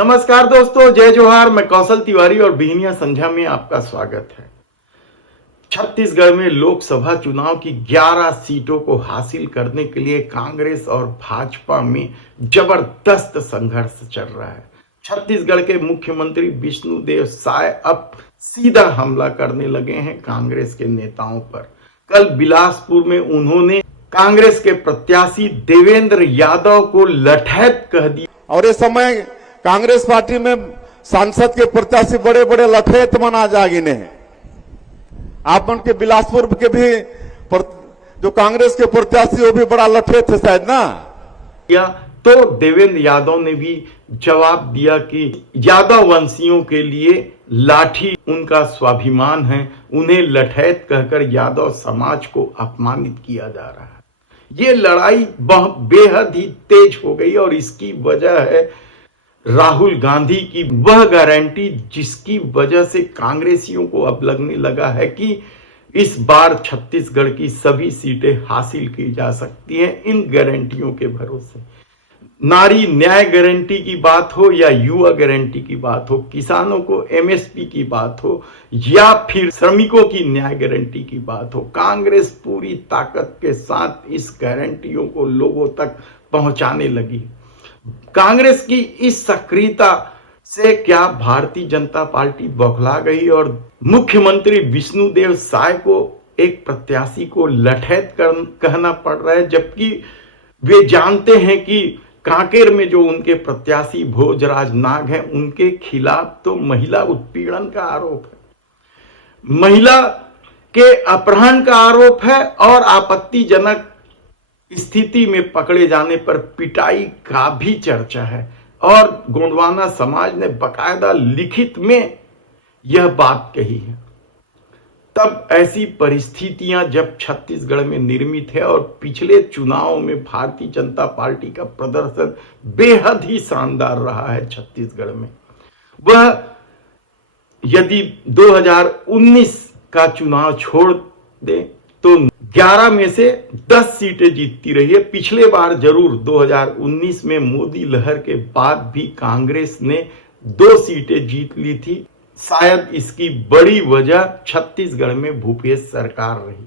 नमस्कार दोस्तों, जय जोहार। मैं कौशल तिवारी और बिहनिया संध्या में आपका स्वागत है। छत्तीसगढ़ में लोकसभा चुनाव की 11 सीटों को हासिल करने के लिए कांग्रेस और भाजपा में जबरदस्त संघर्ष चल रहा है। छत्तीसगढ़ के मुख्यमंत्री विष्णुदेव साय अब सीधा हमला करने लगे हैं कांग्रेस के नेताओं पर। कल बिलासपुर में उन्होंने कांग्रेस के प्रत्याशी देवेंद्र यादव को लठैत कह दिया और इस समय कांग्रेस पार्टी में सांसद के प्रत्याशी बड़े बड़े लठैत मना जागिने हैं। आप मन के बिलासपुर के भी जो कांग्रेस के प्रत्याशी वो भी बड़ा लठैत है शायद ना। या तो देवेंद्र यादव ने भी जवाब दिया कि यादव वंशियों के लिए लाठी उनका स्वाभिमान है, उन्हें लठैत कहकर यादव समाज को अपमानित किया जा रहा है। ये लड़ाई बेहद ही तेज हो गई और इसकी वजह है राहुल गांधी की वह गारंटी जिसकी वजह से कांग्रेसियों को अब लगने लगा है कि इस बार छत्तीसगढ़ की सभी सीटें हासिल की जा सकती हैं इन गारंटियों के भरोसे। नारी न्याय गारंटी की बात हो या युवा गारंटी की बात हो, किसानों को एमएसपी की बात हो या फिर श्रमिकों की न्याय गारंटी की बात हो, कांग्रेस पूरी ताकत के साथ इस गारंटियों को लोगों तक पहुंचाने लगी। कांग्रेस की इस सक्रियता से क्या भारतीय जनता पार्टी बौखला गई और मुख्यमंत्री विष्णुदेव साय को एक प्रत्याशी को लठैत कहना पड़ रहा है, जबकि वे जानते हैं कि कांकेर में जो उनके प्रत्याशी भोजराज नाग हैं उनके खिलाफ तो महिला उत्पीड़न का आरोप है, महिला के अपहरण का आरोप है और आपत्तिजनक स्थिति में पकड़े जाने पर पिटाई का भी चर्चा है। और गोंडवाना समाज ने बकायदा लिखित में यह बात कही है। तब ऐसी परिस्थितियां जब छत्तीसगढ़ में निर्मित है और पिछले चुनाव में भारतीय जनता पार्टी का प्रदर्शन बेहद ही शानदार रहा है छत्तीसगढ़ में। वह यदि 2019 का चुनाव छोड़ दे तो 11 में से 10 सीटें जीतती रही है। पिछले बार जरूर 2019 में मोदी लहर के बाद भी कांग्रेस ने 2 सीटें जीत ली थी। शायद इसकी बड़ी वजह छत्तीसगढ़ में भूपेश सरकार रही,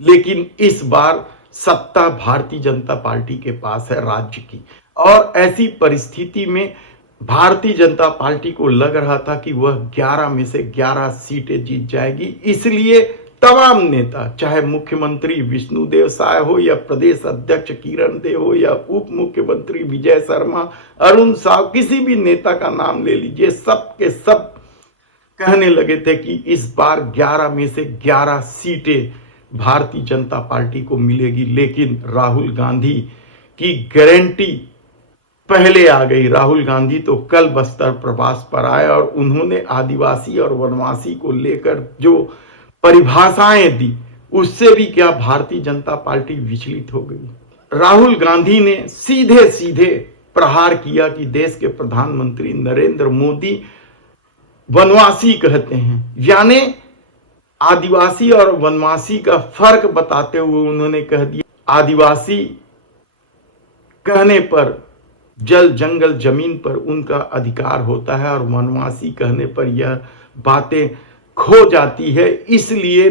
लेकिन इस बार सत्ता भारतीय जनता पार्टी के पास है राज्य की। और ऐसी परिस्थिति में भारतीय जनता पार्टी को लग रहा था कि वह 11 में से 11 सीटें जीत जाएगी। इसलिए तमाम नेता, चाहे मुख्यमंत्री विष्णुदेव साय हो या प्रदेश अध्यक्ष किरण देव हो या उप मुख्यमंत्री विजय शर्मा, अरुण साव, किसी भी नेता का नाम ले लीजिए, सब के सब कहने लगे थे कि इस बार 11 में से 11 सीटें भारतीय जनता पार्टी को मिलेगी। लेकिन राहुल गांधी की गारंटी पहले आ गई। राहुल गांधी तो कल बस्तर प्रवास पर आए और उन्होंने आदिवासी और वनवासी को लेकर जो परिभाषाएं दी उससे भी क्या भारतीय जनता पार्टी विचलित हो गई। राहुल गांधी ने सीधे सीधे प्रहार किया कि देश के प्रधानमंत्री नरेंद्र मोदी वनवासी कहते हैं, यानी आदिवासी और वनवासी का फर्क बताते हुए उन्होंने कह दिया आदिवासी कहने पर जल जंगल जमीन पर उनका अधिकार होता है और वनवासी कहने पर यह बातें खो जाती है। इसलिए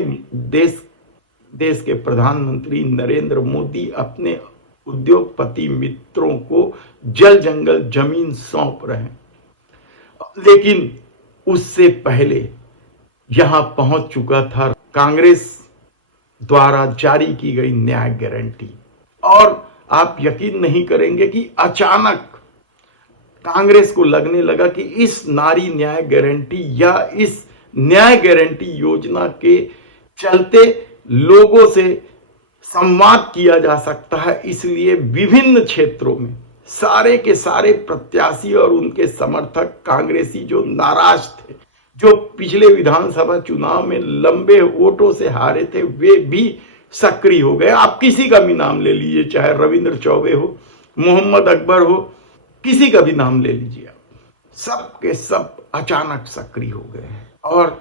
देश के प्रधानमंत्री नरेंद्र मोदी अपने उद्योगपति मित्रों को जल जंगल जमीन सौंप रहे हैं। लेकिन उससे पहले यहां पहुंच चुका था कांग्रेस द्वारा जारी की गई न्याय गारंटी। और आप यकीन नहीं करेंगे कि अचानक कांग्रेस को लगने लगा कि इस नारी न्याय गारंटी या इस न्याय गारंटी योजना के चलते लोगों से संवाद किया जा सकता है। इसलिए विभिन्न क्षेत्रों में सारे के सारे प्रत्याशी और उनके समर्थक कांग्रेसी जो नाराज थे, जो पिछले विधानसभा चुनाव में लंबे वोटों से हारे थे, वे भी सक्रिय हो गए। आप किसी का भी नाम ले लीजिए, चाहे रविंद्र चौबे हो, मोहम्मद अकबर हो, किसी का भी नाम ले लीजिए, सब के सब अचानक सक्रिय हो गए हैं और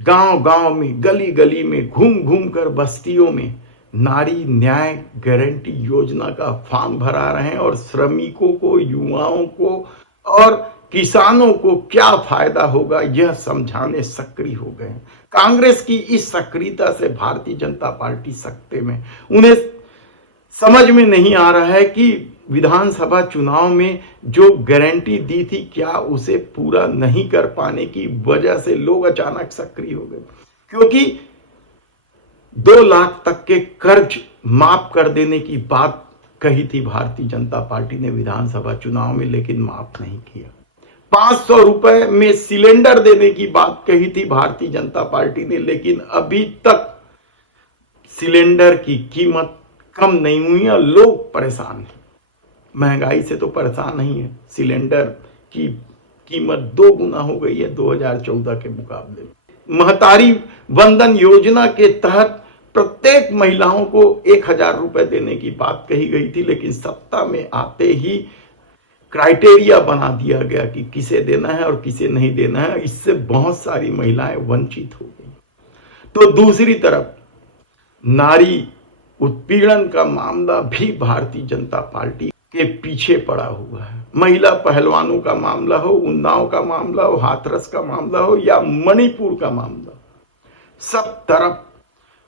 गांव गांव में, गली गली में, घूम घूम कर बस्तियों में नारी न्याय गारंटी योजना का फॉर्म भरा रहे हैं और श्रमिकों को, युवाओं को और किसानों को क्या फायदा होगा यह समझाने सक्रिय हो गए। कांग्रेस की इस सक्रियता से भारतीय जनता पार्टी सकते में, उन्हें समझ में नहीं आ रहा है कि विधानसभा चुनाव में जो गारंटी दी थी क्या उसे पूरा नहीं कर पाने की वजह से लोग अचानक सक्रिय हो गए। क्योंकि 2 लाख तक के कर्ज माफ कर देने की बात कही थी भारतीय जनता पार्टी ने विधानसभा चुनाव में, लेकिन माफ नहीं किया। 500 रुपए में सिलेंडर देने की बात कही थी भारतीय जनता पार्टी ने, लेकिन अभी तक सिलेंडर की कीमत कम नहीं हुई है। लोग परेशान हैं, महंगाई से तो परेशान नहीं है, सिलेंडर की कीमत 2 गुना हो गई है 2014 के मुकाबले। महतारी वंदन योजना के तहत प्रत्येक महिलाओं को 1000 रुपए देने की बात कही गई थी, लेकिन सत्ता में आते ही क्राइटेरिया बना दिया गया कि किसे देना है और किसे नहीं देना है। इससे बहुत सारी महिलाएं वंचित हो गई। तो दूसरी तरफ नारी उत्पीड़न का मामला भी भारतीय जनता पार्टी के पीछे पड़ा हुआ है। महिला पहलवानों का मामला हो, उन्नाव का मामला हो, हाथरस का मामला हो या मणिपुर का मामला, सब तरफ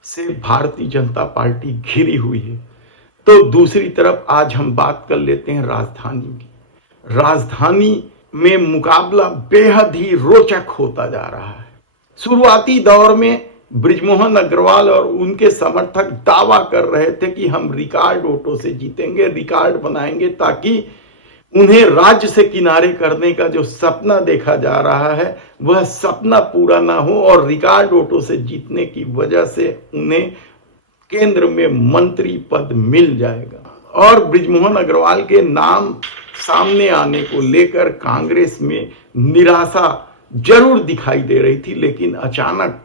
से भारतीय जनता पार्टी घिरी हुई है। तो दूसरी तरफ आज हम बात कर लेते हैं राजधानी की। राजधानी में मुकाबला बेहद ही रोचक होता जा रहा है। शुरुआती दौर में बृजमोहन अग्रवाल और उनके समर्थक दावा कर रहे थे कि हम रिकॉर्ड वोटों से जीतेंगे, रिकॉर्ड बनाएंगे, ताकि उन्हें राज्य से किनारे करने का जो सपना देखा जा रहा है वह सपना पूरा ना हो और रिकॉर्ड वोटों से जीतने की वजह से उन्हें केंद्र में मंत्री पद मिल जाएगा। और बृजमोहन अग्रवाल के नाम सामने आने को लेकर कांग्रेस में निराशा जरूर दिखाई दे रही थी, लेकिन अचानक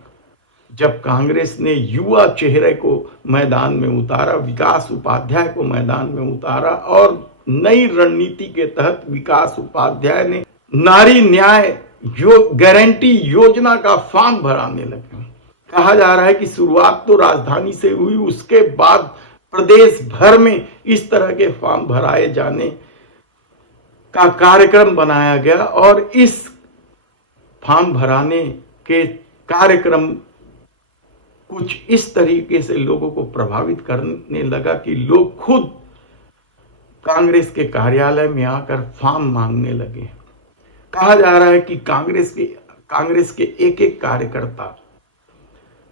जब कांग्रेस ने युवा चेहरे को मैदान में उतारा, विकास उपाध्याय को मैदान में उतारा और नई रणनीति के तहत विकास उपाध्याय ने नारी न्याय गारंटी योजना का फॉर्म भराने लगे। कहा जा रहा है कि शुरुआत तो राजधानी से हुई, उसके बाद प्रदेश भर में इस तरह के फॉर्म भराए जाने का कार्यक्रम बनाया गया और इस फॉर्म भराने के कार्यक्रम कुछ इस तरीके से लोगों को प्रभावित करने लगा कि लोग खुद कांग्रेस के कार्यालय में आकर फॉर्म मांगने लगे। कहा जा रहा है कि कांग्रेस के एक एक कार्यकर्ता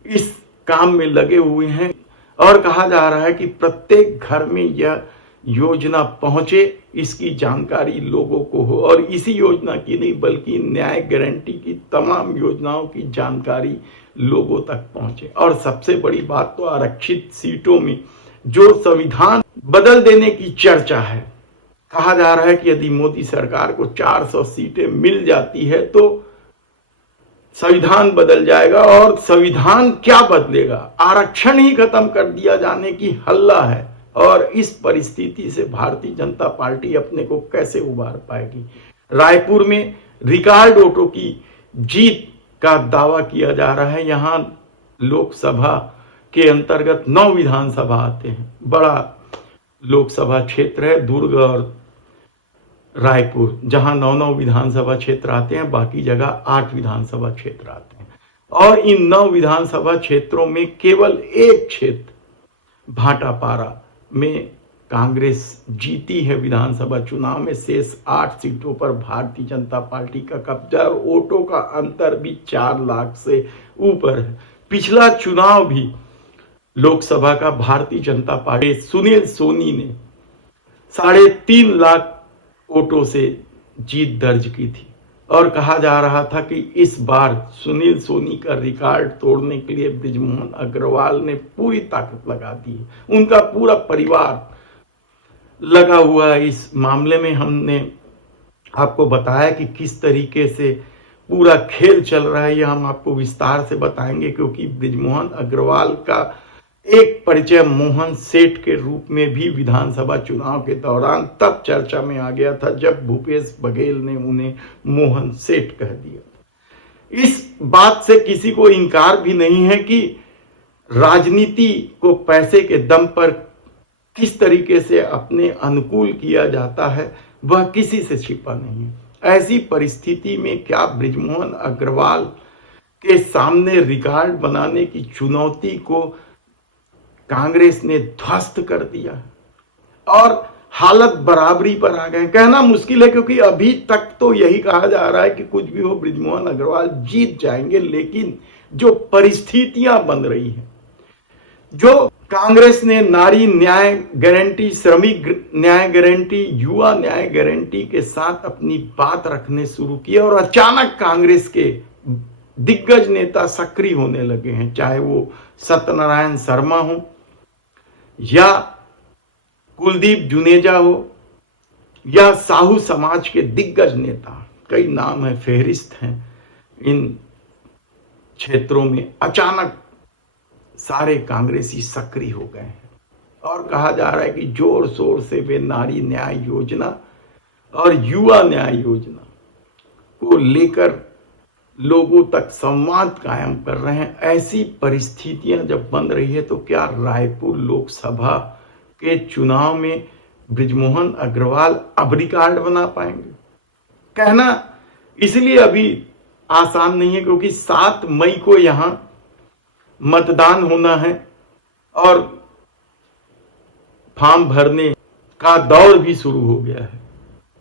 इस काम में लगे हुए हैं और कहा जा रहा है कि प्रत्येक घर में यह योजना पहुंचे, इसकी जानकारी लोगों को हो और इसी योजना की नहीं बल्कि न्याय गारंटी की तमाम योजनाओं की जानकारी लोगों तक पहुंचे। और सबसे बड़ी बात तो आरक्षित सीटों में जो संविधान बदल देने की चर्चा है। कहा जा रहा है कि यदि मोदी सरकार को 400 सीटें मिल जाती है तो संविधान बदल जाएगा। और संविधान क्या बदलेगा, आरक्षण ही खत्म कर दिया जाने की हल्ला है। और इस परिस्थिति से भारतीय जनता पार्टी अपने को कैसे उबार पाएगी। रायपुर में रिकॉर्ड वोटों की जीत का दावा किया जा रहा है। यहां लोकसभा के अंतर्गत 9 विधानसभा आते हैं, बड़ा लोकसभा क्षेत्र है दुर्ग और रायपुर, जहां 9 विधानसभा क्षेत्र आते हैं, बाकी जगह 8 विधानसभा क्षेत्र आते हैं। और इन 9 विधानसभा क्षेत्रों में केवल एक क्षेत्र भाटापारा में कांग्रेस जीती है विधानसभा चुनाव में। शेष 8 सीटों पर भारतीय जनता पार्टी का कब्जा और वोटों का अंतर भी 4 लाख से ऊपर है। पिछला चुनाव भी लोकसभा का भारतीय जनता पार्टी सुनील सोनी ने 3.5 लाख वोटों से जीत दर्ज की थी और कहा जा रहा था कि इस बार सुनील सोनी का रिकॉर्ड तोड़ने के लिए बृजमोहन अग्रवाल ने पूरी ताकत लगा दी है। उनका पूरा परिवार लगा हुआ है इस मामले में। हमने आपको बताया कि किस तरीके से पूरा खेल चल रहा है, यह हम आपको विस्तार से बताएंगे, क्योंकि बृजमोहन अग्रवाल का एक परिचय मोहन सेठ के रूप में भी विधानसभा चुनाव के दौरान तब चर्चा में आ गया था जब भूपेश बघेल ने उन्हें मोहन सेठ कह दिया। इस बात से किसी को इनकार भी नहीं है कि राजनीति को पैसे के दम पर किस तरीके से अपने अनुकूल किया जाता है वह किसी से छिपा नहीं है। ऐसी परिस्थिति में क्या बृजमोहन अग्रवाल के सामने रिकॉर्ड बनाने की चुनौती को कांग्रेस ने ध्वस्त कर दिया और हालत बराबरी पर आ गए। कहना मुश्किल है क्योंकि अभी तक तो यही कहा जा रहा है कि कुछ भी हो बृजमोहन अग्रवाल जीत जाएंगे, लेकिन जो परिस्थितियां बन रही हैं, जो कांग्रेस ने नारी न्याय गारंटी, श्रमिक न्याय गारंटी, युवा न्याय गारंटी के साथ अपनी बात रखने शुरू किया और अचानक कांग्रेस के दिग्गज नेता सक्रिय होने लगे हैं, चाहे वो सत्यनारायण शर्मा हो या कुलदीप जुनेजा हो या साहू समाज के दिग्गज नेता। कई नाम है, फेहरिस्त हैं इन क्षेत्रों में। अचानक सारे कांग्रेसी सक्रिय हो गए हैं और कहा जा रहा है कि जोर शोर से वे नारी न्याय योजना और युवा न्याय योजना को लेकर लोगों तक संवाद कायम कर रहे हैं। ऐसी परिस्थितियां जब बन रही है तो क्या रायपुर लोकसभा के चुनाव में बृजमोहन अग्रवाल अब रिकॉर्ड बना पाएंगे? कहना इसलिए अभी आसान नहीं है क्योंकि 7 मई को यहां मतदान होना है और फॉर्म भरने का दौर भी शुरू हो गया है।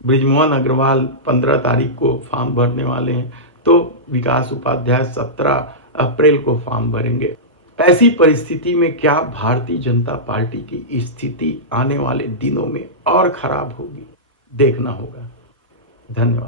बृजमोहन अग्रवाल 15 तारीख को फॉर्म भरने वाले हैं, तो विकास उपाध्याय 17 अप्रैल को फॉर्म भरेंगे। ऐसी परिस्थिति में क्या भारतीय जनता पार्टी की स्थिति आने वाले दिनों में और खराब होगी, देखना होगा। धन्यवाद।